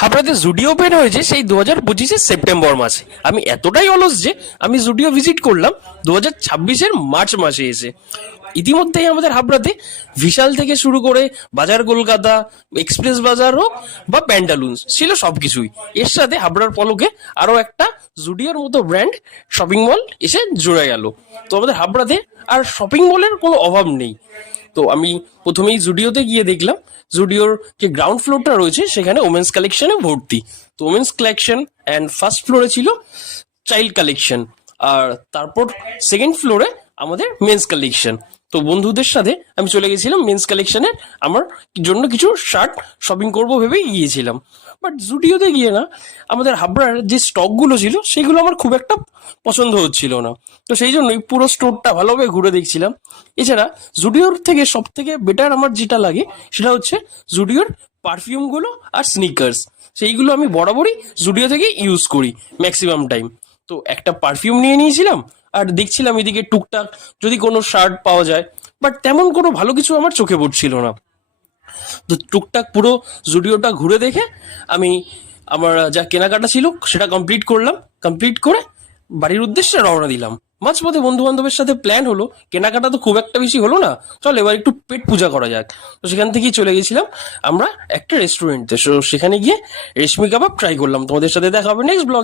হাবড়াতে Zudio open হয়েছে সেই 2025-এর September মাসে। আমি এতটাই অলস যে আমি জুডিও ভিজিট করলাম 2026-এর মার্চ মাসে এসে। ইতিমধ্যেই আমাদের হাবড়াতে বিশাল থেকে শুরু করে বাজার কলকাতা, এক্সপ্রেস বাজার হোক বা প্যান্টালুন্স ছিল সবকিছুই। এর সাথে হাবড়ার পলকে আরো একটা জুডিওর মতো ব্র্যান্ড শপিং মল এসে জুড়ে গেল। তো আমাদের হাবড়াতে আর শপিং মলের কোনো অভাব নেই। তো আমি প্রথমেই জুডিওতে গিয়ে দেখলাম জুডিওর যে গ্রাউন্ড ফ্লোরটা রয়েছে সেখানে ওমেন্স কালেকশনে ভর্তি। তো ওমেন্স কালেকশন অ্যান্ড ফার্স্ট ফ্লোরে ছিল চাইল্ড কালেকশন, আর তারপর সেকেন্ড ফ্লোরে আমাদের মেন্স কালেকশন। তো বন্ধুদের সাথে আমি চলে গেছিলাম মেন্স কালেকশনে আমার জন্য কিছু শার্ট শপিং করবো ভেবেই গিয়েছিলাম। বাট জুডিওতে গিয়ে না আমাদের হাবড়ার যে স্টকগুলো ছিল সেগুলো আমার খুব একটা পছন্দ হচ্ছিল না। তো সেই জন্যই পুরো স্টোরটা ভালোভাবে ঘুরে দেখছিলাম। এছাড়া জুডিওর থেকে সব থেকে বেটার আমার যেটা লাগে সেটা হচ্ছে জুডিওর পারফিউমগুলো আর স্নিকার্স। সেইগুলো আমি বরাবরই জুডিও থেকে ইউজ করি ম্যাক্সিমাম টাইম। তো একটা পারফিউম নিয়ে নিয়েছিলাম আর দেখছিলাম এদিকে টুকটাক যদি কোনো শার্ট পাওয়া যায়, বাট তেমন কোনো ভালো কিছু আমার চোখে পড়ছিল না। তো টুকটাক পুরো জুডিওটা ঘুরে দেখে আমি আমার যা কেনাকাটা ছিল সেটা কমপ্লিট করলাম। কমপ্লিট করে বাড়ির উদ্দেশ্যে রওনা দিলাম। মাঝপথে বন্ধু বান্ধবের সাথে প্ল্যান হলো, কেনাকাটা তো খুব একটা বেশি হলো না, চল এবার একটু পেট পূজা করা যাক। তো সেখান থেকেই চলে গেছিলাম আমরা একটা রেস্টুরেন্টে। সেখানে গিয়ে রেশমি কাবাব ট্রাই করলাম। তোমাদের সাথে দেখা হবে নেক্সট ব্লগ।